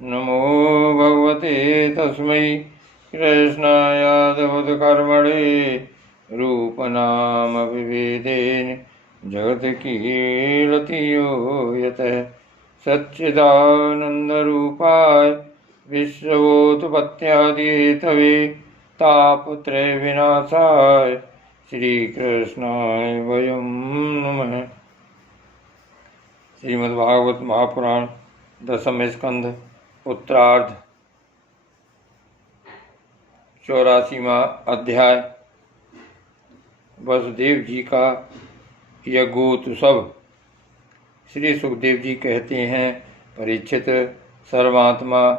नमो भगवते तस्मै कृष्णायादवत्कर्मणे रूपनामविभेदेन जगत्कीर्ति यो यतः सच्चिदानन्दरूपाय विश्वोत्पत्त्यादिहेतवे तापत्रयविनाशाय श्रीकृष्णाय वयं नमः। श्रीमद्भागवत महापुराण दसम स्कंध उत्तरार्ध 84वां अध्याय। वसुदेव जी का यज्ञोत्सव। श्री सुखदेव जी कहते हैं, परीक्षित, सर्वात्मा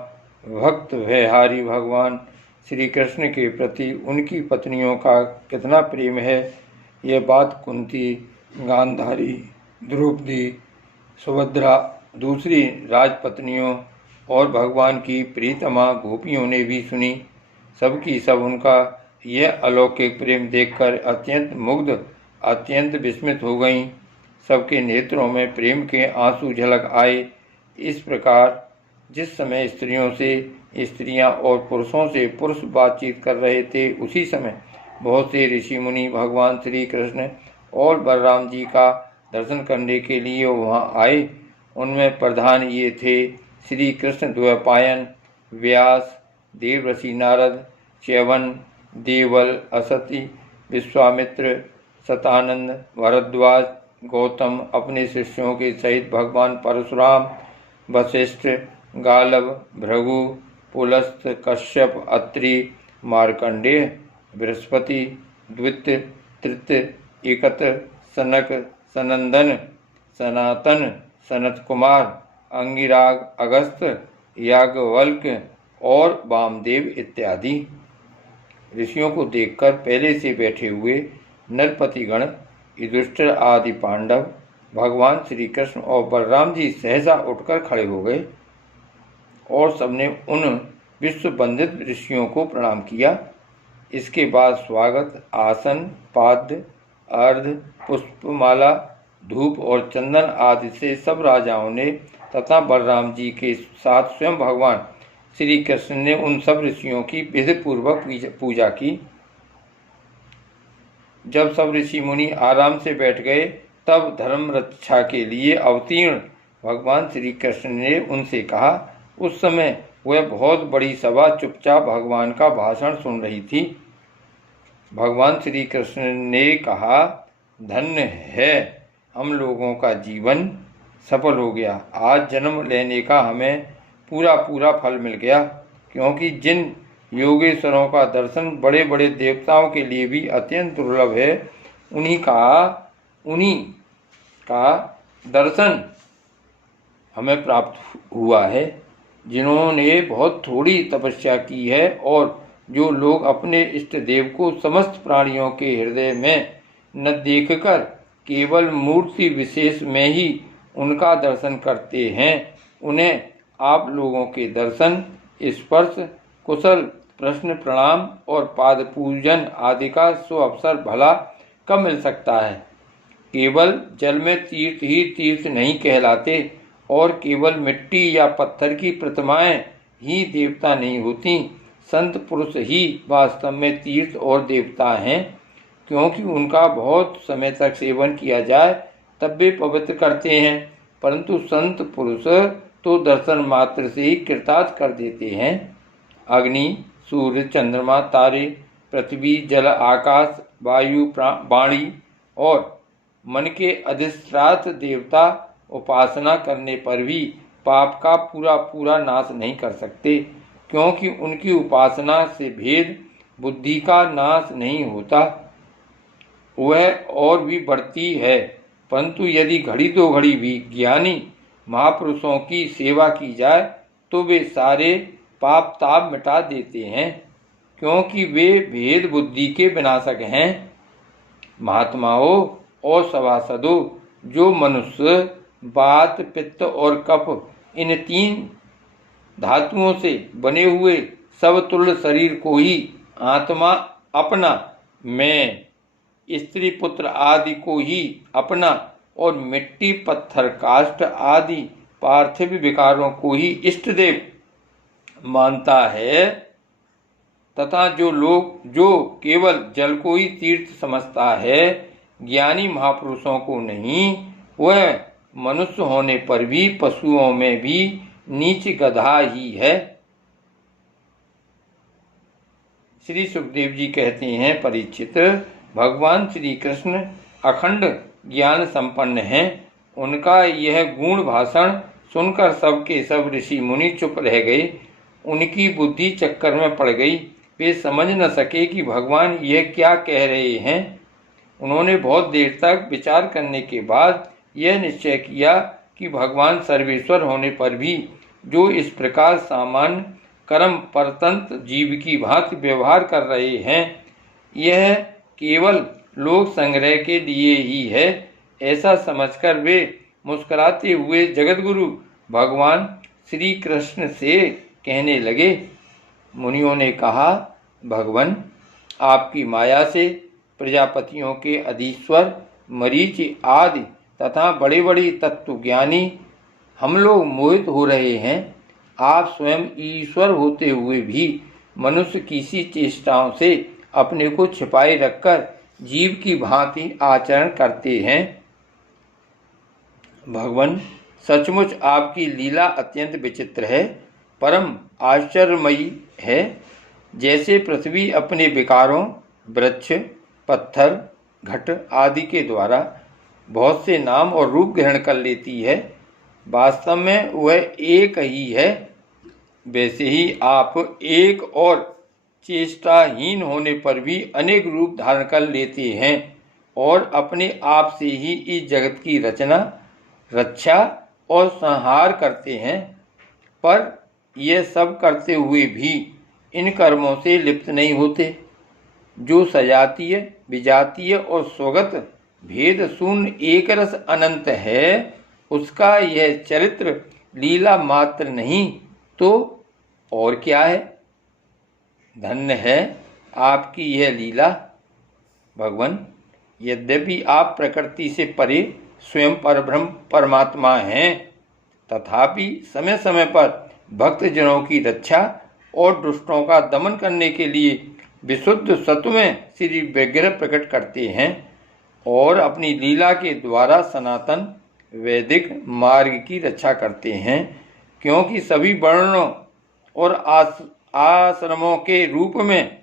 भक्त भयहारी भगवान श्री कृष्ण के प्रति उनकी पत्नियों का कितना प्रेम है, यह बात कुंती, गांधारी, द्रौपदी, सुभद्रा, दूसरी राजपत्नियों और भगवान की प्रीतमा गोपियों ने भी सुनी। सबकी सब उनका यह अलौकिक प्रेम देखकर अत्यंत मुग्ध, अत्यंत विस्मित हो गईं। सबके नेत्रों में प्रेम के आंसू झलक आए। इस प्रकार जिस समय स्त्रियों से स्त्रियां और पुरुषों से पुरुष बातचीत कर रहे थे, उसी समय बहुत से ऋषि मुनि भगवान श्री कृष्ण और बलराम जी का दर्शन करने के लिए वहां आए। उनमें प्रधान ये थे श्री कृष्ण द्वैपायन, व्यास, देवर्षि नारद, च्यवन, देवल, असति, विश्वामित्र, शतानंद, भरद्वाज, गौतम अपने शिष्यों के सहित भगवान परशुराम, वशिष्ठ, गालव, भृगु, पुलस्त, कश्यप, अत्रि, मार्कंडेय, बृहस्पति, द्वित, तृत, एकत, सनक, सनंदन, सनातन, सनत कुमार, अंगिराग, अगस्त, याज्ञवल्क और वामदेव इत्यादि। ऋषियों को देखकर पहले से बैठे हुए नरपतिगण, युधिष्ठिर आदि पांडव, भगवान श्री कृष्ण और बलराम जी सहसा उठकर खड़े हो गए और सबने उन विश्ववंदित ऋषियों को प्रणाम किया। इसके बाद स्वागत, आसन, पाद्य, अर्घ्य, पुष्पमाला, धूप और चंदन आदि से सब राजाओं ने तथा बलराम जी के साथ स्वयं भगवान श्री कृष्ण ने उन सब ऋषियों की विधि पूर्वक पूजा की। जब सब ऋषि मुनि आराम से बैठ गए, तब धर्म रक्षा के लिए अवतीर्ण भगवान श्री कृष्ण ने उनसे कहा। उस समय वह बहुत बड़ी सभा चुपचाप भगवान का भाषण सुन रही थी। भगवान श्री कृष्ण ने कहा, धन्य है, हम लोगों का जीवन सफल हो गया। आज जन्म लेने का हमें पूरा पूरा फल मिल गया, क्योंकि जिन योगेश्वरों का दर्शन बड़े बड़े देवताओं के लिए भी अत्यंत दुर्लभ है, उन्हीं का दर्शन हमें प्राप्त हुआ है। जिन्होंने बहुत थोड़ी तपस्या की है और जो लोग अपने इष्ट देव को समस्त प्राणियों के हृदय में न देखकर केवल मूर्ति विशेष में ही उनका दर्शन करते हैं, उन्हें आप लोगों के दर्शन, स्पर्श, कुशल, प्रश्न, प्रणाम और पाद पूजन आदि का सुअवसर भला कब मिल सकता है। केवल जल में तीर्थ ही तीर्थ नहीं कहलाते और केवल मिट्टी या पत्थर की प्रतिमाएं ही देवता नहीं होती। संत पुरुष ही वास्तव में तीर्थ और देवता हैं, क्योंकि उनका बहुत समय तक सेवन किया जाए तब वे पवित्र करते हैं, परंतु संत पुरुष तो दर्शन मात्र से ही कृतार्थ कर देते हैं। अग्नि, सूर्य, चंद्रमा, तारे, पृथ्वी, जल, आकाश, वायु, वाणी और मन के अधिष्ठात्र देवता उपासना करने पर भी पाप का पूरा पूरा नाश नहीं कर सकते, क्योंकि उनकी उपासना से भेद बुद्धि का नाश नहीं होता, वह और भी बढ़ती है। परंतु यदि घड़ी दो घड़ी भी ज्ञानी महापुरुषों की सेवा की जाए तो वे सारे पाप ताप मिटा देते हैं, क्योंकि वे भेद बुद्धि के विनाशक हैं। महात्माओं और सभासदों, जो मनुष्य वात, पित्त और कफ इन तीन धातुओं से बने हुए सब तुल्य शरीर को ही आत्मा अपना, मैं, स्त्री पुत्र आदि को ही अपना और मिट्टी पत्थर काष्ठ आदि पार्थिव विकारों को ही इष्ट देव मानता है तथा जो केवल जल को ही तीर्थ समझता है, ज्ञानी महापुरुषों को नहीं, वह मनुष्य होने पर भी पशुओं में भी नीच गधा ही है। श्री सुखदेव जी कहते हैं, परीक्षित, भगवान श्री कृष्ण अखंड ज्ञान संपन्न हैं। उनका यह गुण भाषण सुनकर सबके सब ऋषि मुनि चुप रह गए। उनकी बुद्धि चक्कर में पड़ गई। वे समझ न सके कि भगवान यह क्या कह रहे हैं। उन्होंने बहुत देर तक विचार करने के बाद यह निश्चय किया कि भगवान सर्वेश्वर होने पर भी जो इस प्रकार सामान्य कर्म परतंत्र जीव की भांति व्यवहार कर रहे हैं, यह केवल लोक संग्रह के लिए ही है। ऐसा समझकर वे मुस्कुराते हुए जगतगुरु भगवान श्री कृष्ण से कहने लगे। मुनियों ने कहा, भगवान, आपकी माया से प्रजापतियों के अधीश्वर मरीचि आदि तथा बड़े बड़े तत्वज्ञानी हम लोग मोहित हो रहे हैं। आप स्वयं ईश्वर होते हुए भी मनुष्य की सी चेष्टाओं से अपने को छिपाए रखकर जीव की भांति आचरण करते हैं। भगवान, सचमुच आपकी लीला अत्यंत विचित्र है, परम आश्चर्यमयी है। जैसे पृथ्वी अपने विकारों, वृक्ष, पत्थर, घट आदि के द्वारा बहुत से नाम और रूप ग्रहण कर लेती है, वास्तव में वह एक ही है, वैसे ही आप एक और चेष्टाहीन होने पर भी अनेक रूप धारण कर लेते हैं और अपने आप से ही इस जगत की रचना, रक्षा और संहार करते हैं। पर यह सब करते हुए भी इन कर्मों से लिप्त नहीं होते। जो सजातीय, विजातीय और स्वगत भेद शून्य एक रस अनंत है, उसका यह चरित्र लीला मात्र नहीं तो और क्या है। धन्य है आपकी यह लीला। भगवान, यद्यपि आप प्रकृति से परे स्वयं परब्रह्म परमात्मा हैं, तथापि समय समय पर भक्तजनों की रक्षा और दुष्टों का दमन करने के लिए विशुद्ध सत्व में श्री विग्रह प्रकट करते हैं और अपनी लीला के द्वारा सनातन वैदिक मार्ग की रक्षा करते हैं। क्योंकि सभी वर्णों और आश्रमों के रूप में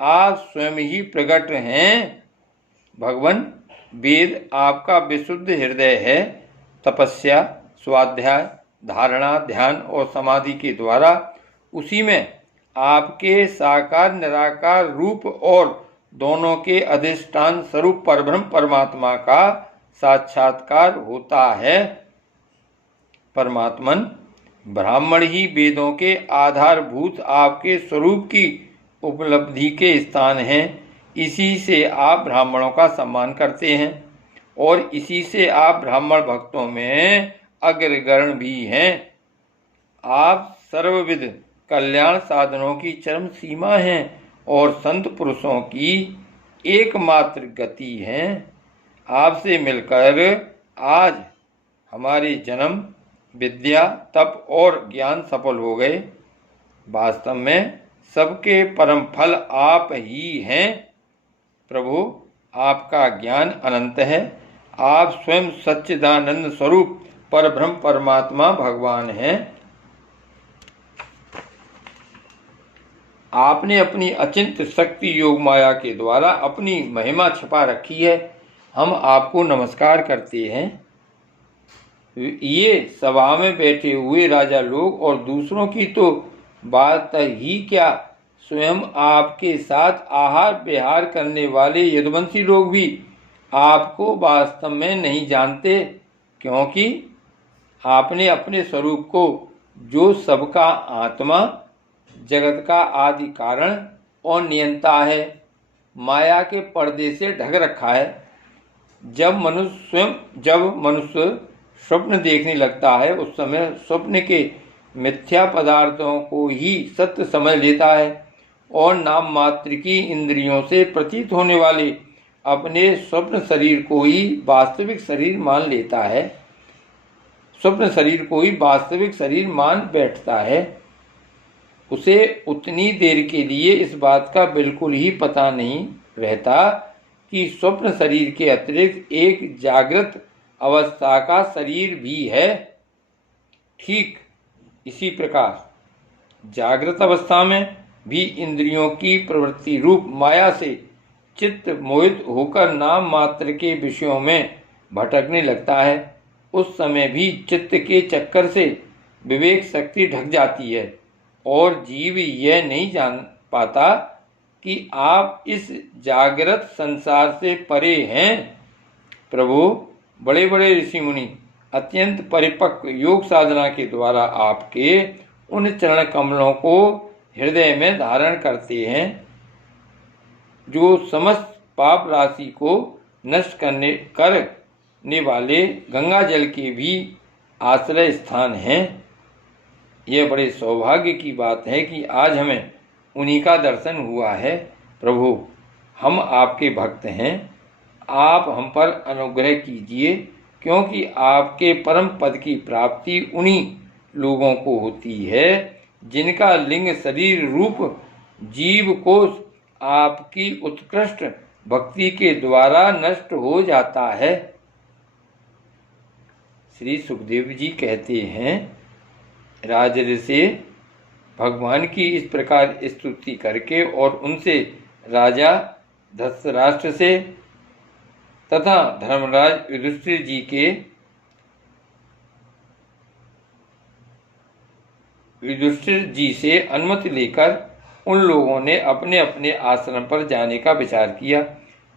आप स्वयं ही प्रकट हैं। भगवान, वेद आपका विशुद्ध हृदय है। तपस्या, स्वाध्याय, धारणा, ध्यान और समाधि के द्वारा उसी में आपके साकार निराकार रूप और दोनों के अधिष्ठान स्वरूप परब्रह्म परमात्मा का साक्षात्कार होता है। परमात्मन, ब्राह्मण ही वेदों के आधारभूत आपके स्वरूप की उपलब्धि के स्थान हैं। इसी से आप ब्राह्मणों का सम्मान करते हैं और इसी से आप ब्राह्मण भक्तों में अग्रगण्य भी हैं। आप सर्वविध कल्याण साधनों की चरम सीमा हैं और संत पुरुषों की एकमात्र गति हैं। आपसे मिलकर आज हमारे जन्म, विद्या, तप और ज्ञान सफल हो गए। वास्तव में सबके परम फल आप ही हैं। प्रभु, आपका ज्ञान अनंत है। आप स्वयं सच्चिदानंद स्वरूप परब्रह्म परमात्मा भगवान हैं। आपने अपनी अचिंत शक्ति योग माया के द्वारा अपनी महिमा छिपा रखी है। हम आपको नमस्कार करते हैं। ये सभा में बैठे हुए राजा लोग और दूसरों की तो बात ही क्या, स्वयं आपके साथ आहार विहार करने वाले यदुवंशी लोग भी आपको वास्तव में नहीं जानते, क्योंकि आपने अपने स्वरूप को, जो सबका आत्मा, जगत का आदि कारण और नियंता है, माया के पर्दे से ढक रखा है। जब मनुष्य स्वप्न देखने लगता है, उस समय स्वप्न के मिथ्या पदार्थों को ही सत्य समझ लेता है और नाम मात्र की इंद्रियों से प्रतीत होने वाले अपने स्वप्न शरीर को ही वास्तविक शरीर मान लेता है। स्वप्न शरीर को ही वास्तविक शरीर मान बैठता है। उसे उतनी देर के लिए इस बात का बिल्कुल ही पता नहीं रहता कि स्वप्न शरीर के अतिरिक्त एक जागृत अवस्था का शरीर भी है। ठीक इसी प्रकार जागृत अवस्था में भी इंद्रियों की प्रवृत्ति रूप माया से चित्त मोहित होकर नाम मात्र के विषयों में भटकने लगता है। उस समय भी चित्त के चक्कर से विवेक शक्ति ढक जाती है और जीव यह नहीं जान पाता कि आप इस जागृत संसार से परे हैं। प्रभु, बड़े बड़े ऋषि मुनि अत्यंत परिपक्व योग साधना के द्वारा आपके उन चरण कमलों को हृदय में धारण करते हैं जो समस्त पाप राशि को नष्ट करने वाले गंगा जल के भी आश्रय स्थान हैं। यह बड़े सौभाग्य की बात है कि आज हमें उन्हीं का दर्शन हुआ है। प्रभु, हम आपके भक्त हैं, आप हम पर अनुग्रह कीजिए, क्योंकि आपके परम पद की प्राप्ति उन्हीं लोगों को होती है जिनका लिंग शरीर रूप जीव कोष आपकी उत्कृष्ट भक्ति के द्वारा नष्ट हो जाता है। श्री सुखदेव जी कहते हैं, राजर्षि भगवान की इस प्रकार स्तुति करके और उनसे राजा धृतराष्ट्र से तथा धर्मराज युधिष्ठिर जी से अनुमति लेकर उन लोगों ने अपने अपने आश्रम पर जाने का विचार किया।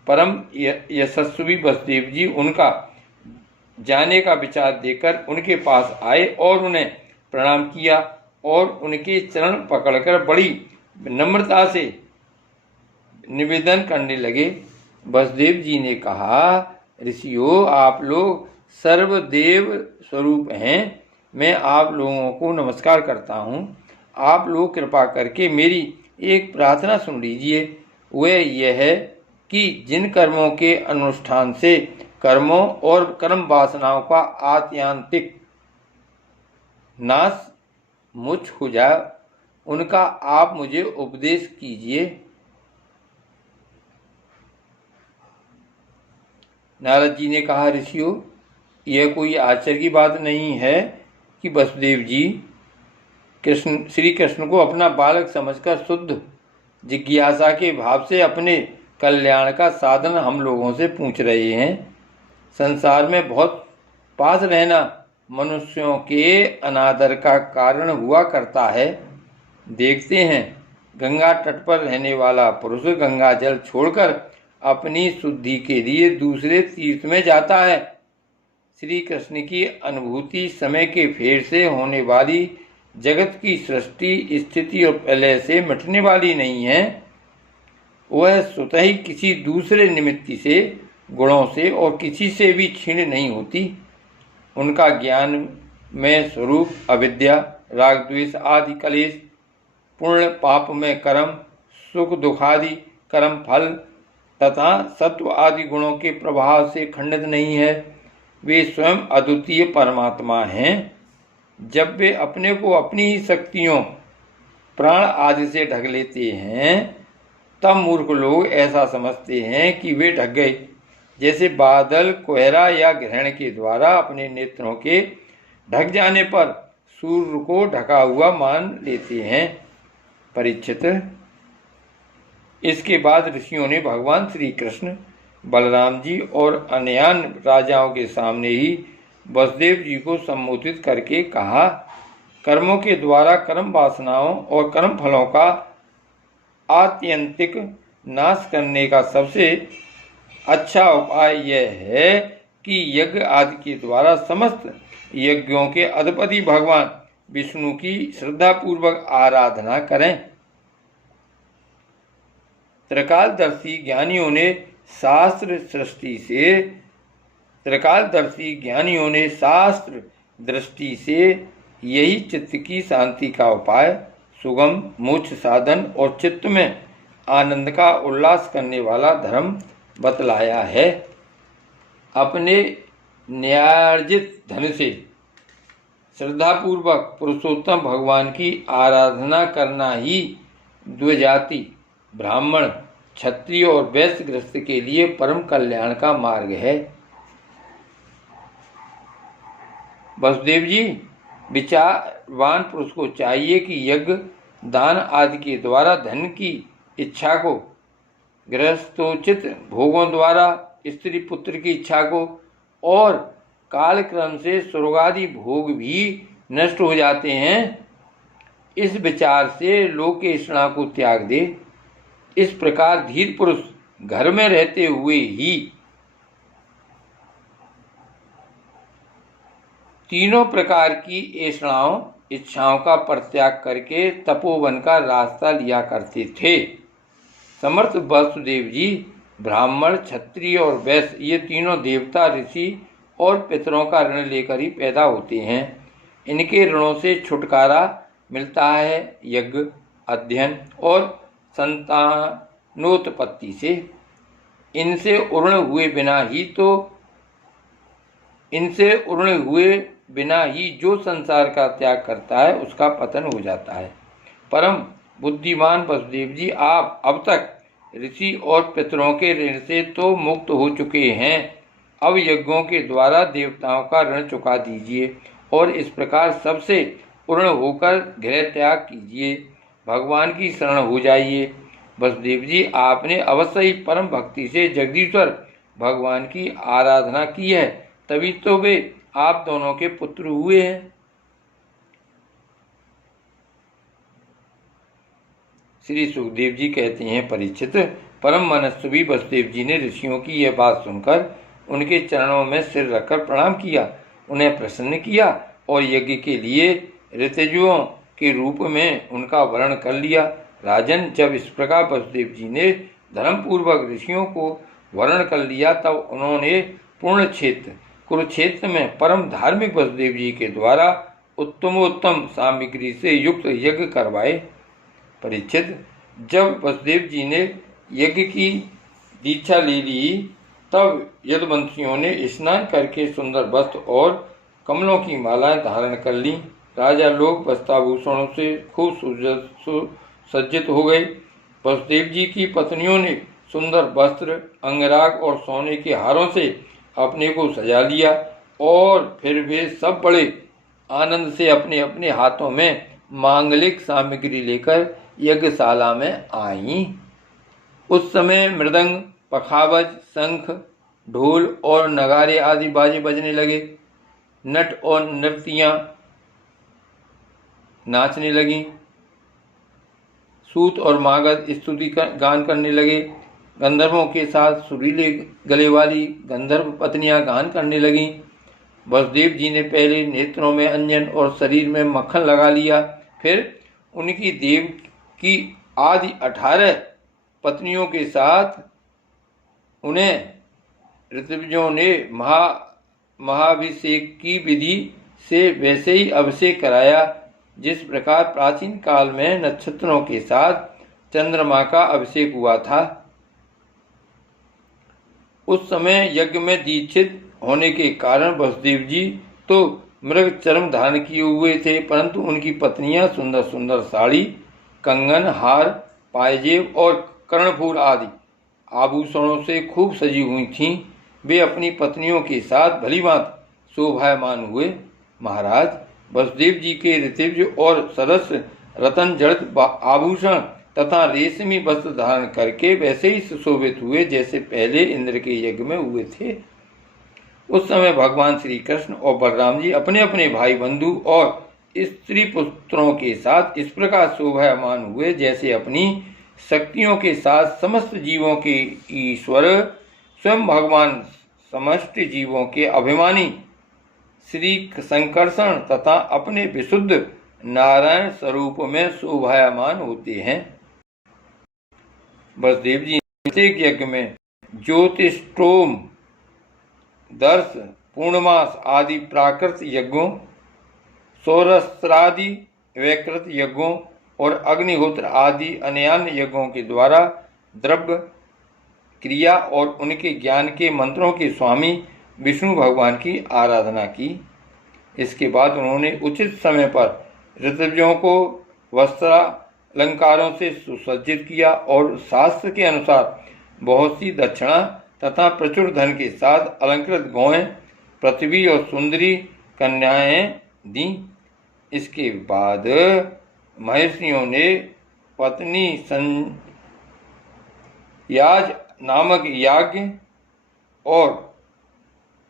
परम यशस्वी वसुदेव जी उनका जाने का विचार देकर उनके पास आए और उन्हें प्रणाम किया और उनके चरण पकड़कर बड़ी नम्रता से निवेदन करने लगे। वसुदेव जी ने कहा, ऋषियों, आप लोग सर्वदेव स्वरूप हैं। मैं आप लोगों को नमस्कार करता हूँ। आप लोग कृपा करके मेरी एक प्रार्थना सुन लीजिए। वह यह है कि जिन कर्मों के अनुष्ठान से कर्मों और कर्म वासनाओं का आत्यांतिक नाश मुझ हो जाए, उनका आप मुझे उपदेश कीजिए। नारद जी ने कहा, ऋषियों, यह कोई आश्चर्य की बात नहीं है कि वसुदेव जी श्री कृष्ण को अपना बालक समझकर शुद्ध जिज्ञासा के भाव से अपने कल्याण का साधन हम लोगों से पूछ रहे हैं। संसार में बहुत पास रहना मनुष्यों के अनादर का कारण हुआ करता है। देखते हैं, गंगा तट पर रहने वाला पुरुष गंगा जल छोड़कर अपनी शुद्धि के लिए दूसरे तीर्थ में जाता है। श्री कृष्ण की अनुभूति समय के फेर से होने वाली जगत की सृष्टि स्थिति और प्रलय से मिटने वाली नहीं है। वह स्वतः ही किसी दूसरे निमित्त से, गुणों से और किसी से भी क्षीण नहीं होती। उनका ज्ञान में स्वरूप अविद्या, राग द्वेष आदि कलेश, पुण्य पाप में कर्म, सुख दुखादि कर्म फल तथा सत्व आदि गुणों के प्रभाव से खंडित नहीं है। वे स्वयं अद्वितीय परमात्मा हैं। जब वे अपने को अपनी ही शक्तियों, प्राण आदि से ढक लेते हैं, तब मूर्ख लोग ऐसा समझते हैं कि वे ढक गए, जैसे बादल कोहरा या ग्रहण के द्वारा अपने नेत्रों के ढक जाने पर सूर्य को ढका हुआ मान लेते हैं। परीक्षित, इसके बाद ऋषियों ने भगवान श्री कृष्ण, बलराम जी और अन्य राजाओं के सामने ही वसुदेव जी को संबोधित करके कहा, कर्मों के द्वारा कर्म वासनाओं और कर्म फलों का आत्यंतिक नाश करने का सबसे अच्छा उपाय यह है कि यज्ञ आदि के द्वारा समस्त यज्ञों के अधिपति भगवान विष्णु की श्रद्धापूर्वक आराधना करें। त्रिकालदर्शी ज्ञानियों ने शास्त्र दृष्टि से यही चित्त की शांति का उपाय, सुगम मोक्ष साधन और चित्त में आनंद का उल्लास करने वाला धर्म बतलाया है। अपने न्यायार्जित धन से श्रद्धापूर्वक पुरुषोत्तम भगवान की आराधना करना ही द्विजाति ब्राह्मण, क्षत्रिय और वैश्य गृहस्थ के लिए परम कल्याण का मार्ग है। वसुदेव जी, विचारवान पुरुष को चाहिए कि यज्ञ, दान आदि के द्वारा धन की इच्छा को, गृहस्थोचित भोगों द्वारा स्त्री पुत्र की इच्छा को, और कालक्रम से स्वर्गादि भोग भी नष्ट हो जाते हैं, इस विचार से लोकेषणा को त्याग दे। इस प्रकार धीर पुरुष घर में रहते हुए ही तीनों प्रकार की ऐषणाओं, इच्छाओं का परित्याग करके तपोवन का रास्ता लिया करते थे। समर्थ वसुदेव जी ब्राह्मण, क्षत्रिय और वैश्य, ये तीनों देवता, ऋषि और पितरों का ऋण लेकर ही पैदा होते हैं। इनके ऋणों से छुटकारा मिलता है यज्ञ, अध्ययन और संतानोत्पत्ति से। इनसे उर्ण हुए बिना ही जो संसार का त्याग करता है उसका पतन हो जाता है। परम बुद्धिमान वसुदेव जी, आप अब तक ऋषि और पितरों के ऋण से तो मुक्त हो चुके हैं। अब यज्ञों के द्वारा देवताओं का ऋण चुका दीजिए और इस प्रकार सबसे पूर्ण होकर गृह त्याग कीजिए, भगवान की शरण हो जाइए। वसुदेव जी, आपने अवश्य ही परम भक्ति से जगदीश्वर भगवान की आराधना की है, तभी तो वे आप दोनों के पुत्र हुए हैं। श्री सुखदेव जी कहते हैं, परीक्षित, परम मनस्वी वसुदेव जी ने ऋषियों की यह बात सुनकर उनके चरणों में सिर रखकर प्रणाम किया, उन्हें प्रसन्न किया और यज्ञ के लिए ऋतजुओं के रूप में उनका वर्ण कर लिया। राजन, जब इस प्रकार वसुदेव जी ने धर्मपूर्वक ऋषियों को वर्ण कर लिया, तब उन्होंने पूर्ण क्षेत्र कुरुक्षेत्र में परम धार्मिक वसुदेव जी के द्वारा उत्तमोत्तम सामग्री से युक्त यज्ञ करवाए। परीक्षित, जब वसुदेव जी ने यज्ञ की दीक्षा ले ली, तब यदुवंशियों ने स्नान करके सुंदर वस्त्र और कमलों की मालाएं धारण कर ली। राजा लोग वस्त्राभूषणों से खूब सुसज्जित हो गए। वसुदेव जी की पत्नियों ने सुंदर वस्त्र, अंगराग और सोने के हारों से अपने को सजा लिया और फिर वे सब बड़े आनंद से अपने अपने हाथों में मांगलिक सामग्री लेकर यज्ञशाला में आईं। उस समय मृदंग, पखावज, शंख, ढोल और नगारे आदि बाजे बजने लगे। नट और नर्तियां नाचने लगी। सूत और मागध स्तुति गान करने लगे। गंधर्वों के साथ सुरीले गले वाली गंधर्व पत्नियां गान करने लगीं। वसुदेव जी ने पहले नेत्रों में अंजन और शरीर में मक्खन लगा लिया, फिर उनकी देव की आदि 18 पत्नियों के साथ उन्हें ऋतुजों ने महाभिषेक की विधि से वैसे ही अभिषेक कराया, जिस प्रकार प्राचीन काल में नक्षत्रों के साथ चंद्रमा का अभिषेक हुआ था। उस समय यज्ञ में दीक्षित होने के कारण वसुदेव जी तो मृग चर्म धारण किए हुए थे, परंतु उनकी पत्नियां सुंदर सुंदर साड़ी, कंगन, हार, पायजेब और कर्णफूल आदि आभूषणों से खूब सजी हुई थीं। वे अपनी पत्नियों के साथ भलीभांति शोभायमान हुए। महाराज, वसुदेव जी के ऋतिव्य और सरस रतन जड़ित आभूषण तथा रेशमी वस्त्र धारण करके वैसे ही सुशोभित हुए जैसे पहले इंद्र के यज्ञ में हुए थे। उस समय भगवान श्री कृष्ण और बलराम जी अपने अपने भाई बंधु और स्त्री पुत्रों के साथ इस प्रकार शोभायमान हुए जैसे अपनी शक्तियों के साथ समस्त जीवों के ईश्वर स्वयं भगवान समस्त जीवों के अभिमानी श्री संकर्षण तथा अपने विशुद्ध नारायण स्वरूप में शोभायमान होते हैं। वसुदेव जी प्रत्येक यज्ञ में ज्योतिष्टोम, दर्श, पूर्णमास आदि प्राकृत यज्ञों, सौरस्त्रादि वैकृत यज्ञों और अग्निहोत्र आदि अन्य यज्ञों के द्वारा द्रव्य, क्रिया और उनके ज्ञान के मंत्रों के स्वामी विष्णु भगवान की आराधना की। इसके बाद उन्होंने उचित समय पर ऋतव्यों को वस्त्रालंकारों से सुसज्जित किया और शास्त्र के अनुसार बहुत सी दक्षिणा तथा प्रचुर धन के साथ अलंकृत गौएं, पृथ्वी और सुंदरी कन्याएं दी। इसके बाद महर्षियों ने पत्नी संयाज नामक याज्ञ और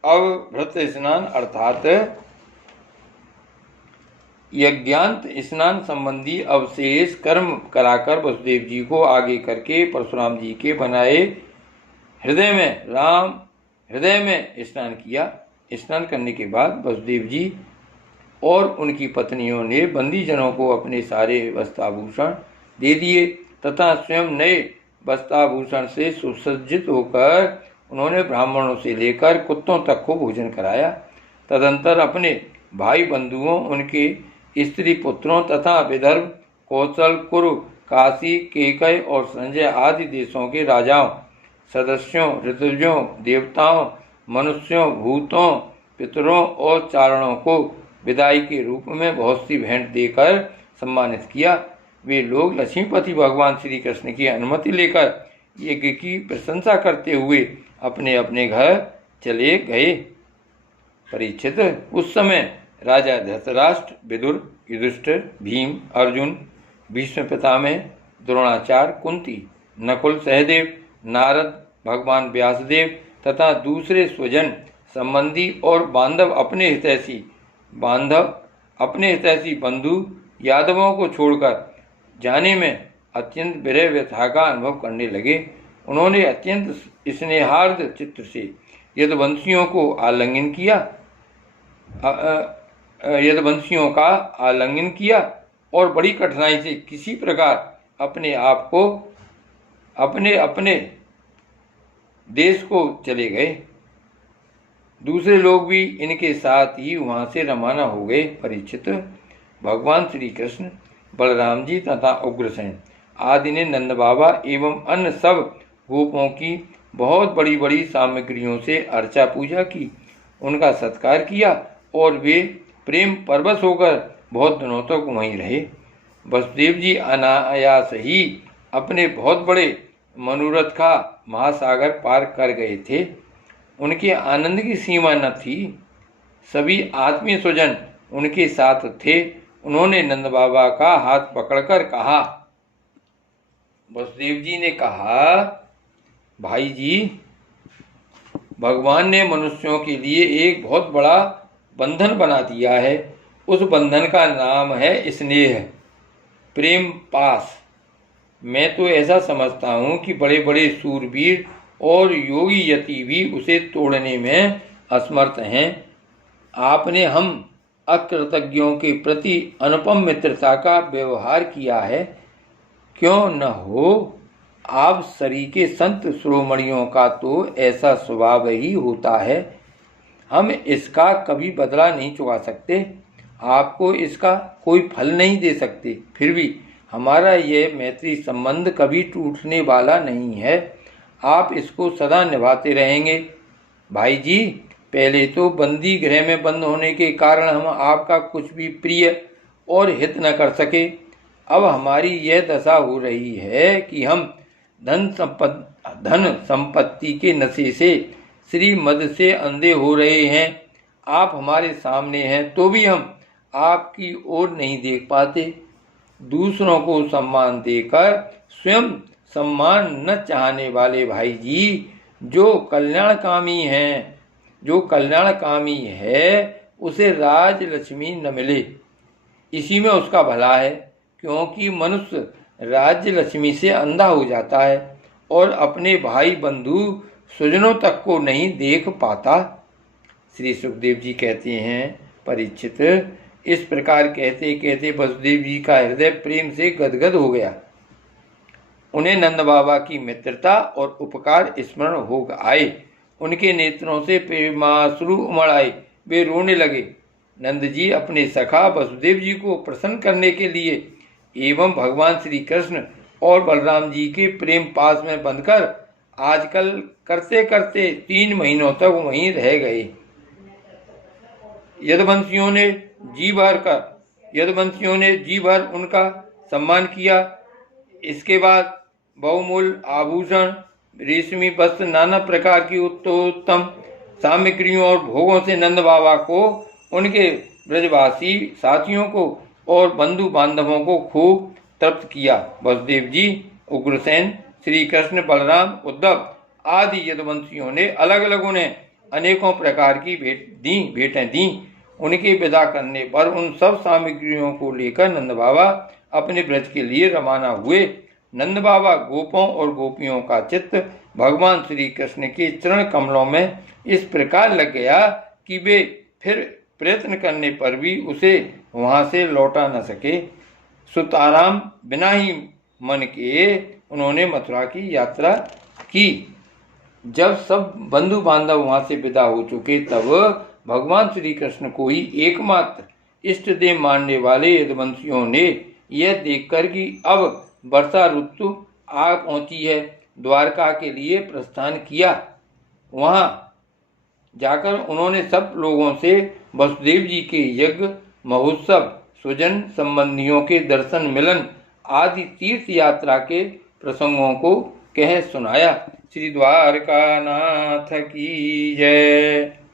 अवभृत स्नान अर्थात यज्ञांत स्नान संबंधी अवशेष कर्म कराकर वसुदेव जी को आगे करके परशुराम जी के बनाए हृदय में स्नान किया। स्नान करने के बाद वसुदेव जी और उनकी पत्नियों ने बंदी जनों को अपने सारे वस्त्राभूषण दे दिए तथा स्वयं नए वस्त्राभूषण से सुसज्जित होकर उन्होंने ब्राह्मणों से लेकर कुत्तों तक को भोजन कराया। तदंतर अपने भाई बंधुओं, उनके स्त्री पुत्रों तथा विदर्भ, कौशल, कुरु, काशी, केकय और संजय आदि देशों के राजाओं, सदस्यों, ऋतुजों, देवताओं, मनुष्यों, भूतों, पितरों और चारणों को विदाई के रूप में बहुत सी भेंट देकर सम्मानित किया। वे लोग लक्ष्मीपति भगवान श्री कृष्ण की अनुमति लेकर यज्ञ की प्रशंसा करते हुए अपने अपने घर चले गए। परीक्षित, उस समय राजा धृतराष्ट्र, विदुर, युधिष्ठिर, भीम, अर्जुन, भीष्म पितामह, द्रोणाचार्य, कुंती, नकुल, सहदेव, नारद, भगवान व्यासदेव तथा दूसरे स्वजन संबंधी और बांधव अपने हितैषी बंधु यादवों को छोड़कर जाने में अत्यंत विरह व्यथा का अनुभव करने लगे। उन्होंने अत्यंत स्नेहार्द चित्त से यदुवंशियों का आलिंगन किया और बड़ी कठिनाई से किसी प्रकार अपने आप को अपने देश को चले गए। दूसरे लोग भी इनके साथ ही वहां से रवाना हो गए। परीक्षित, भगवान श्री कृष्ण, बलराम जी तथा उग्रसेन आदि ने नंद बाबा एवं अन्य सब गोपों की बहुत बड़ी बड़ी सामग्रियों से अर्चा पूजा की, उनका सत्कार किया और वे प्रेम परवश होकर बहुत दिनों तक वहीं रहे। वसुदेव जी अनायास ही अपने बहुत बड़े मनोरथ का महासागर पार कर गए थे। उनके आनंद की सीमा न थी। सभी आत्मीय स्वजन उनके साथ थे। उन्होंने नंद बाबा का हाथ पकड़कर कहा, वसुदेव जी ने कहा, भाई जी, भगवान ने मनुष्यों के लिए एक बहुत बड़ा बंधन बना दिया है। उस बंधन का नाम है स्नेह, प्रेम पास। मैं तो ऐसा समझता हूँ कि बड़े बड़े सूरवीर और योगी यति भी उसे तोड़ने में असमर्थ हैं। आपने हम अकृतज्ञों के प्रति अनुपम मित्रता का व्यवहार किया है। क्यों न हो, आप सरीखे संत शिरोमणियों का तो ऐसा स्वभाव ही होता है। हम इसका कभी बदला नहीं चुका सकते, आपको इसका कोई फल नहीं दे सकते। फिर भी हमारा यह मैत्री संबंध कभी टूटने वाला नहीं है। आप इसको सदा निभाते रहेंगे। भाई जी, पहले तो बंदी गृह में बंद होने के कारण हम आपका कुछ भी प्रिय और हित न कर सके। अब हमारी यह दशा हो रही है कि हम धन संपत्ति के नशे से, श्री मद से अंधे हो रहे हैं। आप हमारे सामने हैं तो भी हम आपकी ओर नहीं देख पाते। दूसरों को सम्मान देकर स्वयं सम्मान न चाहने वाले भाई जी, जो कल्याणकामी है उसे राज लक्ष्मी न मिले, इसी में उसका भला है। क्योंकि मनुष्य राज्य लक्ष्मी से अंधा हो जाता है और अपने भाई बंधु स्वजनों तक को नहीं देख पाता। श्री सुखदेव जी कहते हैं, परीक्षित, इस प्रकार कहते कहते वसुदेव जी का हृदय प्रेम से गदगद हो गया। उन्हें नंद बाबा की मित्रता और उपकार स्मरण हो आए। उनके नेत्रों से प्रेमाश्रु उमड़ आए। वे रोने लगे। नंद जी अपने सखा वसुदेव जी को प्रसन्न करने के लिए एवं भगवान श्री कृष्ण और बलराम जी के प्रेम पास में बंधकर आजकल करते करते 3 महीनों तक वहीं रह गए। यदुवंशियों ने जी भर उनका सम्मान किया। इसके बाद बहुमूल्य आभूषण, रेशमी वस्त्र, नाना प्रकार की उत्तम सामग्रियों और भोगों से नंद बाबा को, उनके ब्रजवासी साथियों को और बंधु बांधवों को खूब तृप्त किया। वसुदेव जी, उग्रसेन, श्री कृष्ण, बलराम, उद्धव आदि यदुवंशियों ने अलग अलग उन्हें अनेकों प्रकार की भेंटें दी। उनके विदा करने पर उन सब सामग्रियों को लेकर नंद बाबा अपने ब्रज के लिए रवाना हुए। नंद बाबा गोपों और गोपियों का चित्त भगवान श्री कृष्ण के चरण कमलों में इस प्रकार लग गया कि वे फिर प्रयत्न करने पर भी उसे वहां से लौटा न सके। सुताराम बिना ही मन के उन्होंने मथुरा की यात्रा की। जब सब बंधु बांधव वहां से विदा हो चुके, तब भगवान श्री कृष्ण को ही एकमात्र इष्ट देव मानने वाले यदुवंशियों ने यह देखकर कि अब वर्षा ऋतु आ पहुंची है, द्वारका के लिए प्रस्थान किया। वहां जाकर उन्होंने सब लोगों से वसुदेव जी के यज्ञ, महोत्सव, स्वजन संबंधियों के दर्शन, मिलन आदि तीर्थ यात्रा के प्रसंगों को कह सुनाया। श्री द्वारकानाथ की जय।